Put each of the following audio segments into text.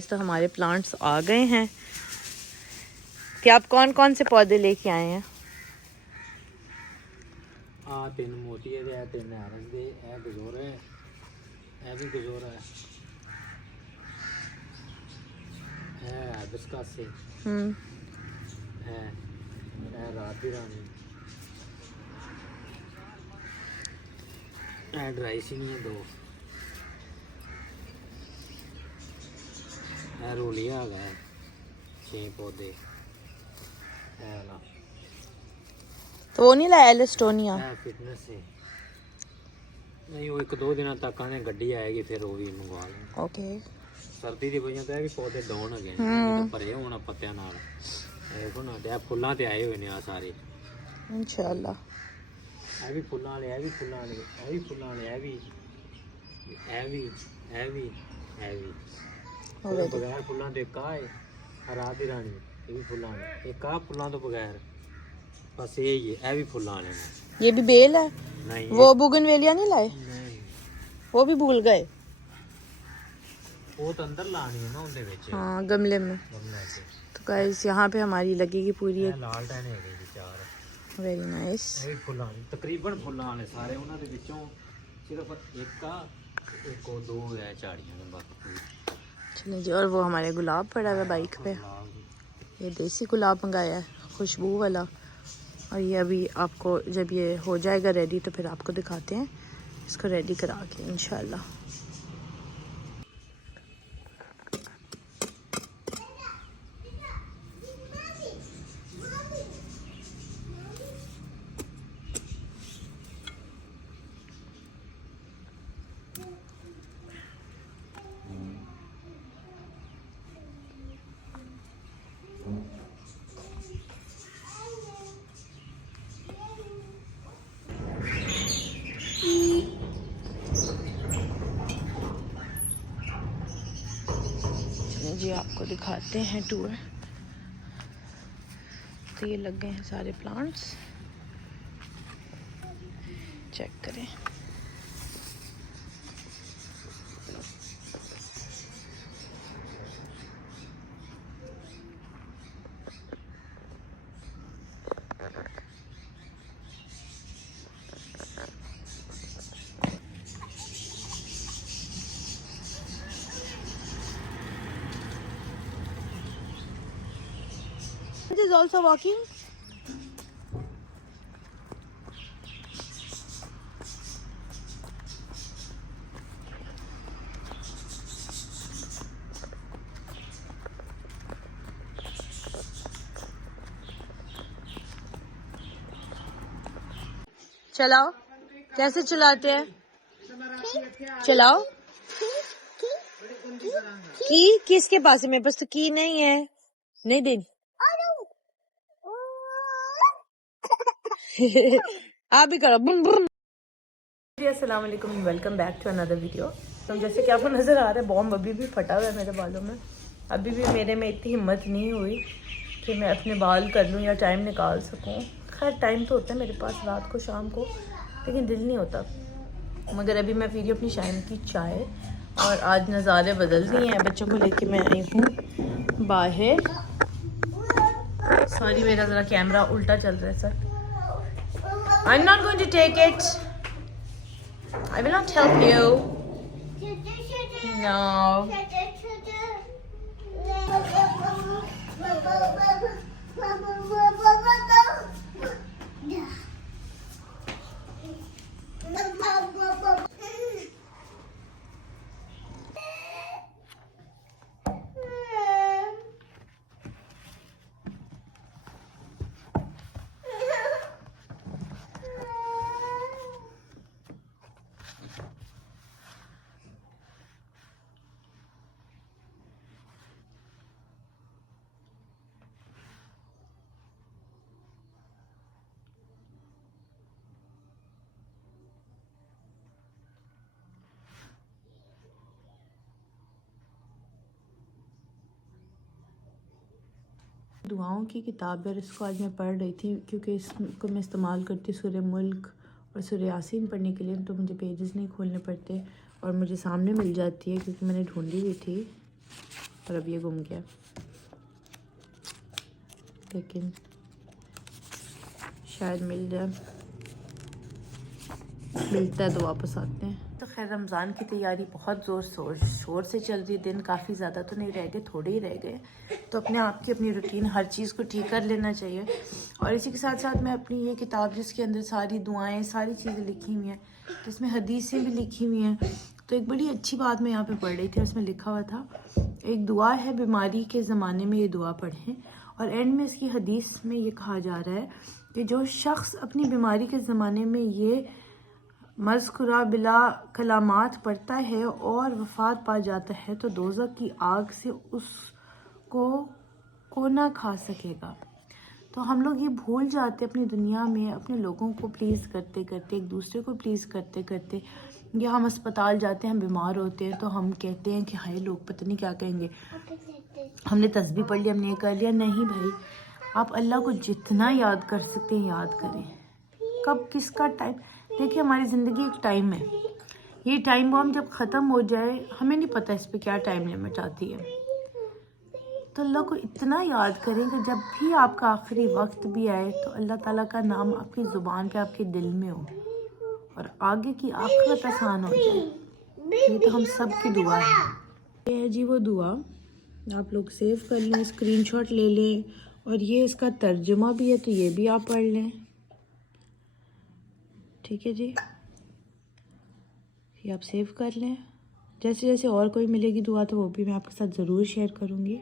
तो हमारे प्लांट्स आ गए हैं कि आप कौन कौन से पौधे लेके आए हैं? तीन मोती है, तीन नारंग दे, ए गजोर है, ए भी गजोर है हिबिस्कस से है, ए रात की रानी, ए ड्राई सीनी है दो, ए रोलिया है 6 पौधे है ना। तो वो नहीं लाया एलिस्टोनिया? फिटनेस है नहीं, वो 1-2 दिन तक आने गड्डी आएगी फिर वो भी मंगवा लेंगे। ओके। सर्दी की वजह तो है भी पौधे डाउन हो गए नहीं तो भरे होना पत्तियां नाल। देखो ना ते फुल्लां ते आए हुए ने आ सारे इंशाल्लाह। ए भी फुल्लां वाले, ए भी फुल्लां वाले, ए भी फुल्लां वाले, ए भी ए भी ए भी ए भी बगैर फुल्लां ते का है रात दी रानी, ये भी फुल्लां वाले, एक आ फुल्लां तो बगैर बस यही है। ए भी फुल्लां वाले ने। ये भी बेल है? नहीं वो बुगनवेलिया नहीं लाए? नहीं वो भी भूल गए। वो तो अंदर लानी है ना उनके विच। हाँ गमले में। गमले से तो गाइस यहाँ पे हमारी लगेगी पूरी एक। लाल टैन है जी 4। Very nice. ਇਹ ਫੁੱਲਾਂ ਵਾਲੇ ਤਕਰੀਬਨ ਫੁੱਲਾਂ ਵਾਲੇ ਸਾਰੇ, ਉਹਨਾਂ ਦੇ ਵਿੱਚੋਂ ਸਿਰਫ ਇੱਕ ਉਹ ਦੋ ਹੈ ਝਾੜੀਆਂ ਨੇ ਬਾਕੀ। चलिए जी, और वो हमारे गुलाब पड़ा हुआ बाइक पे, ये देसी गुलाब मंगाया है खुशबू वाला। और ये अभी आपको जब ये हो जाएगा रेडी तो फिर आपको दिखाते हैं इसको रेडी करा के इंशाल्लाह। जी आपको दिखाते हैं टूर। तो ये लग गए हैं सारे प्लांट्स, चेक करें। Is also walking. चलाओ, कैसे चलाते हैं? चलाओ। की किसके पास है? मेरे पास तो की नहीं है, नहीं देनी। आप भी करो बुम बुम। अस्सलाम वालेकुम, welcome back to another video. तो जैसे कि आपको नज़र आ रहा है बॉम्ब अभी भी फटा हुआ है मेरे बालों में। अभी भी मेरे में इतनी हिम्मत नहीं हुई कि मैं अपने बाल कर लूँ या टाइम निकाल सकूँ। खैर टाइम तो होता है मेरे पास रात को शाम को, लेकिन दिल नहीं होता। मगर अभी मैं पी रही हूँ अपनी शाम की चाय और आज नज़ारे बदल दिए हैं। बच्चों को लेके मैं आई हूँ बाहर। सॉरी मेरा ज़रा कैमरा उल्टा चल रहा है sir. I'm not going to take it. I will not help you. No. दुआओं की किताब है, इसको आज मैं पढ़ रही थी क्योंकि इसको मैं इस्तेमाल करती सूरह मुल्क और सूरह यासीन पढ़ने के लिए, तो मुझे पेजेस नहीं खोलने पड़ते और मुझे सामने मिल जाती है क्योंकि मैंने ढूंढी हुई थी और अब ये गुम गया, लेकिन शायद मिल जाए, मिलता है तो वापस आते हैं। तो खैर रमज़ान की तैयारी बहुत ज़ोर शोर से चल रही है। दिन काफ़ी ज़्यादा तो नहीं रह गए, थोड़े ही रह गए, तो अपने आप की अपनी रूटीन हर चीज़ को ठीक कर लेना चाहिए। और इसी के साथ साथ मैं अपनी ये किताब जिसके अंदर सारी दुआएं सारी चीज़ें लिखी हुई हैं, तो इसमें हदीसें भी लिखी हुई हैं, तो एक बड़ी अच्छी बात मैं यहाँ पे पढ़ रही थी, उसमें लिखा हुआ था एक दुआ है, बीमारी के ज़माने में ये दुआ पढ़ें। और एंड में इसकी हदीस में ये कहा जा रहा है कि जो शख्स अपनी बीमारी के ज़माने में ये मज़कुरा बिला कलामात पढ़ता है और वफ़ात पा जाता है तो दोज़ख की आग से उसको को ना खा सकेगा। तो हम लोग ये भूल जाते अपनी दुनिया में अपने लोगों को प्लीज़ करते करते, एक दूसरे को प्लीज़ करते करते, या हम अस्पताल जाते हैं, हम बीमार होते हैं तो हम कहते हैं कि हाय लोग पता नहीं क्या कहेंगे, हमने तस्बीह पढ़ लिया, हमने ये कर लिया। नहीं भाई, आप अल्लाह को जितना याद कर सकते हैं याद करें। कब किसका टाइम, देखिए हमारी ज़िंदगी एक टाइम है, ये टाइम बॉम्ब जब ख़त्म हो जाए हमें नहीं पता इस पर क्या टाइम लिमिट आती है। तो अल्लाह को इतना याद करें कि जब भी आपका आखिरी वक्त भी आए तो अल्लाह ताला का नाम आपकी ज़ुबान पे, आपके दिल में हो और आगे की आखिरत आसान हो जाए। ये तो हम सब की दुआ है। ये है जी वो दुआ, आप लोग सेव कर लें, स्क्रीनशॉट ले लें, और ये इसका तर्जुमा भी है तो ये भी आप पढ़ लें, ठीक है जी। ये आप सेव कर लें, जैसे जैसे और कोई मिलेगी दुआ तो वो भी मैं आपके साथ ज़रूर शेयर करूँगी।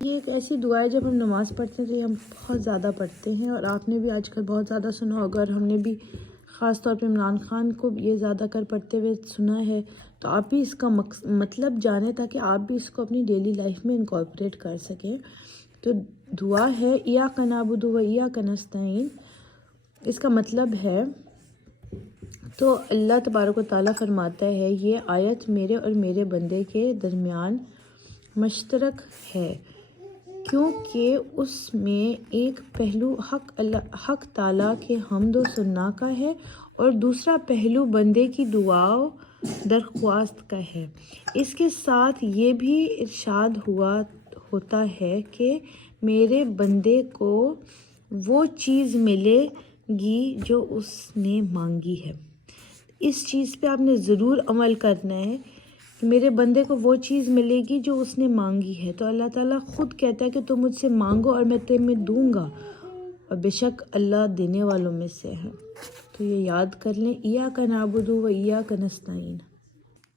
ये एक ऐसी दुआ है जब हम नमाज़ पढ़ते हैं तो ये हम बहुत ज़्यादा पढ़ते हैं, और आपने भी आजकल बहुत ज़्यादा सुना होगा, और हमने भी ख़ास तौर पे इमरान खान को ये ज़्यादा कर पढ़ते हुए सुना है। तो आप भी इसका मतलब जाने ताकि आप भी इसको अपनी डेली लाइफ में इनकॉर्पोरेट कर सकें। तो दुआ है इय्याका नअबुदु व इय्याका नस्तईन। इसका मतलब है, तो अल्लाह तबारक व तआला फरमाता है ये आयत मेरे और मेरे बंदे के दरमियान मश्तरक है, क्योंकि उसमें एक पहलू हक ताला के हम्द व सुन्ना का है और दूसरा पहलू बंदे की दुआओं दरख्वास्त का है। इसके साथ ये भी इरशाद होता है कि मेरे बंदे को वो चीज़ मिलेगी जो उसने मांगी है। इस चीज़ पे आपने ज़रूर अमल करना है कि मेरे बंदे को वो चीज़ मिलेगी जो उसने मांगी है। तो अल्लाह ताला ख़ुद कहता है कि तुम मुझसे मांगो और मैं तुम्हें दूंगा, और बेशक अल्लाह देने वालों में से है। तो ये याद कर लें, इय्याका नअबुदु व इय्याका नस्तईन।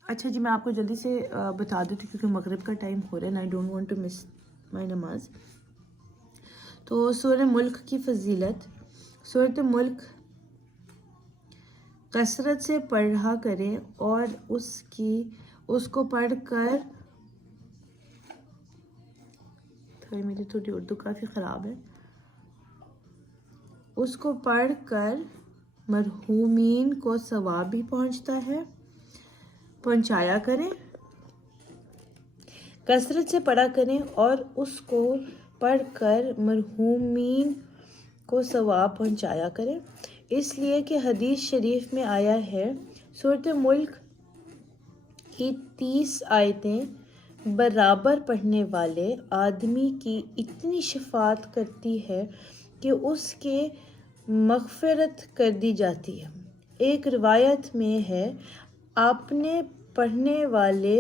अच्छा जी, मैं आपको जल्दी से बता देती हूँ क्योंकि मगरिब का टाइम हो रहा है, I don't want to miss my namaz. तो सूरह मुल्क की फजीलत, सूरह मुल्क कसरत से पढ़ा करें और उसको पढ़कर, मेरी थोड़ी उर्दू काफ़ी ख़राब है, उसको पढ़कर मरहूमीन को सवाब भी पहुंचाया करें। कसरत से पढ़ा करें और उसको पढ़कर मरहूमीन को सवाब पहुंचाया करें, इसलिए कि हदीस शरीफ में आया है सूरह मुल्क की 30 आयतें बराबर पढ़ने वाले आदमी की इतनी शफाअत करती है कि उसके मग़फ़िरत कर दी जाती है। एक रिवायत में है आपने पढ़ने वाले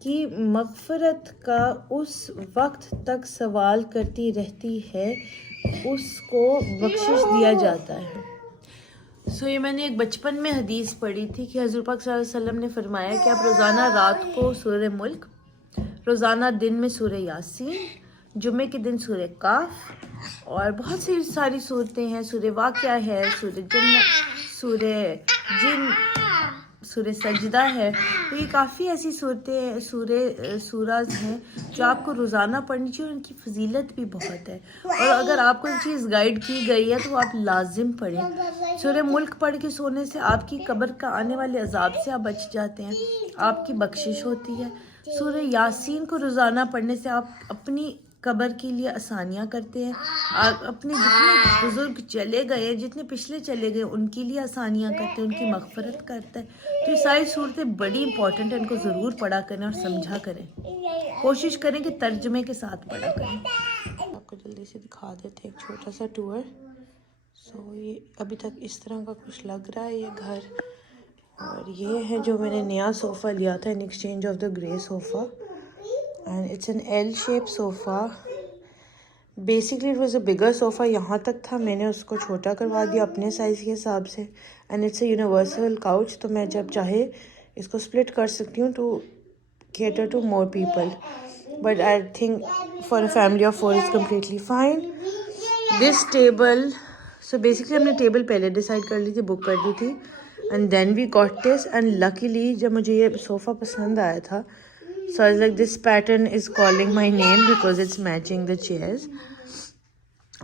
की मग़फ़िरत का उस वक्त तक सवाल करती रहती है, उसको बख्शिश दिया जाता है। ये मैंने एक बचपन में हदीस पढ़ी थी कि हज़रत पाक सल्लल्लाहु अलैहि वसल्लम ने फरमाया कि आप रोज़ाना रात को सूरह मुल्क, रोज़ाना दिन में सूरह यासीन, जुम्मे के दिन सूरह काफ, और बहुत सी सारी सूरतें हैं, सूरह वाक़िया है, सूरह जिन, सूरह सजदा है। तो ये काफ़ी ऐसी सूरतें सूरज हैं जो आपको रोज़ाना पढ़नी चाहिए और उनकी फजीलत भी बहुत है। और अगर आपको ये चीज़ गाइड की गई है तो आप लाजिम पढ़ें। सूरह मुल्क पढ़ के सोने से आपकी कब्र का आने वाले अजाब से आप बच जाते हैं, आपकी बख्शिश होती है। सूरह यासीन को रोज़ाना पढ़ने से आप अपनी कब्र के लिए आसानियाँ करते हैं। अपने जितने बुज़ुर्ग चले गए, जितने पिछले चले गए, उनके लिए आसानियाँ करते हैं, उनकी मग़फ़िरत करते हैं। तो ये सारी सूरतें बड़ी इंपॉर्टेंट है, इनको ज़रूर पढ़ा करें और समझा करें। कोशिश करें कि तर्जमे के साथ पढ़ा करें। आपको जल्दी से दिखा देते हैं एक छोटा सा टूर। सो ये अभी तक इस तरह का कुछ लग रहा है ये घर। और ये है जो मैंने नया सोफ़ा लिया था in exchange of the grey sofa, and it's an L shape sofa. Basically it was a bigger sofa, यहाँ तक था, मैंने उसको छोटा करवा दिया अपने साइज़ के हिसाब से। And it's a universal couch, तो मैं जब चाहे इसको स्प्लिट कर सकती हूँ to cater to more people, but I think for a family of 4 it's completely fine. This table, so basically हमने टेबल पहले डिसाइड कर ली थी, बुक कर दी थी, and then we got this, and luckily जब मुझे ये सोफ़ा पसंद आया था, so I was like this pattern is calling my name because it's matching the chairs.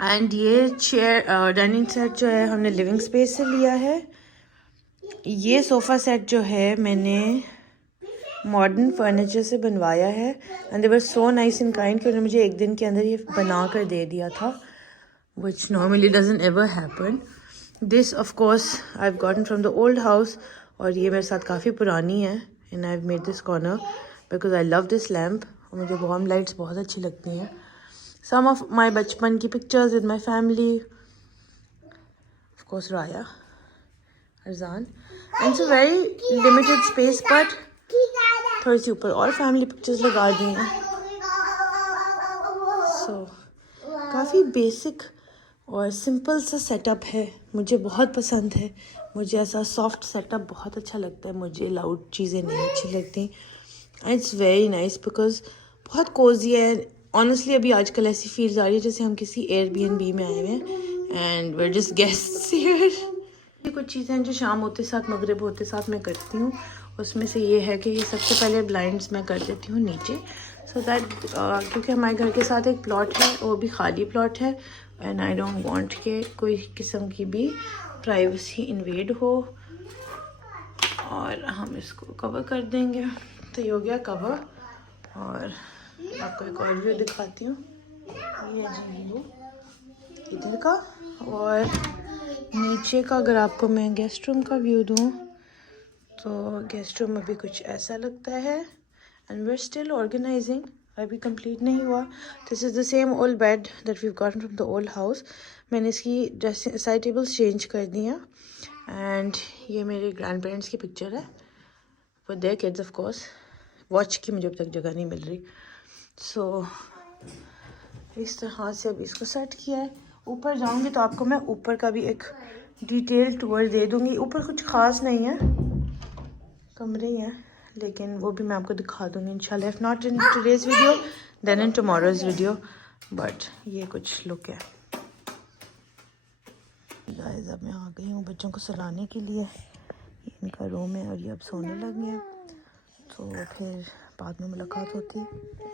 and ये चेयर डाइनिंग सेट जो है हमने लिविंग स्पेस से लिया है। ये सोफ़ा सेट जो है मैंने मॉडर्न फर्नीचर से बनवाया है, and they were so nice in kind कि उन्होंने मुझे एक दिन के अंदर ये बना कर दे दिया था, विच normally doesn't ever happen. This of course I have gotten from the old house, और ये मेरे साथ काफ़ी पुरानी है, and I have made this corner because I love this lamp, और मुझे वार्म लाइट्स बहुत अच्छी लगती हैं। सम ऑफ माई बचपन की pictures with my family, of course Raya, Arjan, and it's a very limited space, but थोड़ी सी ऊपर और फैमिली पिक्चर्स लगा दी हैं। सो काफ़ी बेसिक और सिंपल सा सेटअप है, मुझे बहुत पसंद है। मुझे ऐसा सॉफ्ट सेटअप बहुत अच्छा लगता है, मुझे लाउड चीज़ें नहीं अच्छी लगती। इट्स वेरी नाइस बिकॉज बहुत कोजी है। ऑनेस्टली अभी आजकल ऐसी फील आ रही है जैसे हम किसी एयरबीएनबी में आए हुए हैं, and we are just guests here. कुछ चीज़ें जो शाम होते साथ, मगरिब होते साथ मैं करती हूँ, उसमें से ये है कि ये सबसे पहले ब्लाइंड्स मैं कर देती हूँ नीचे, सो दैट क्योंकि हमारे घर के साथ एक प्लॉट है, वो भी खाली प्लॉट है, एंड आई डोंट वांट के कोई किस्म की भी प्राइवेसी इन्वेड हो, और हम इसको कवर कर देंगे। तो ये हो गया कवर, और आपको एक और व्यू दिखाती हूँ। ये जी व्यू इधर का, और नीचे का अगर आपको मैं गेस्ट रूम का व्यू दूँ तो गेस्ट रूम अभी कुछ ऐसा लगता है, and we are still organising, अभी कंप्लीट नहीं हुआ। This is the same old bed that we gotten from the old house. मैंने इसकी ड्रेसिंग साइड टेबल्स चेंज कर दी हैं, एंड ये मेरे ग्रैंड पेरेंट्स की पिक्चर है for their kids of course. Watch की मुझे अब तक जगह नहीं मिल रही, सो इस तरह से अभी इसको सेट किया है। ऊपर जाऊंगी तो आपको मैं ऊपर का भी एक डिटेल टूर दे दूंगी। ऊपर कुछ ख़ास नहीं है, कमरे ही हैं, लेकिन वो भी मैं आपको दिखा दूंगी इंशाल्लाह, if not in today's video then in tomorrow's video. But ये कुछ लुक है गाइस। अब मैं आ गई हूँ बच्चों को सुलाने के लिए, ये इनका रूम है और ये अब सोने लगे हैं, तो फिर बाद में मुलाकात होती है।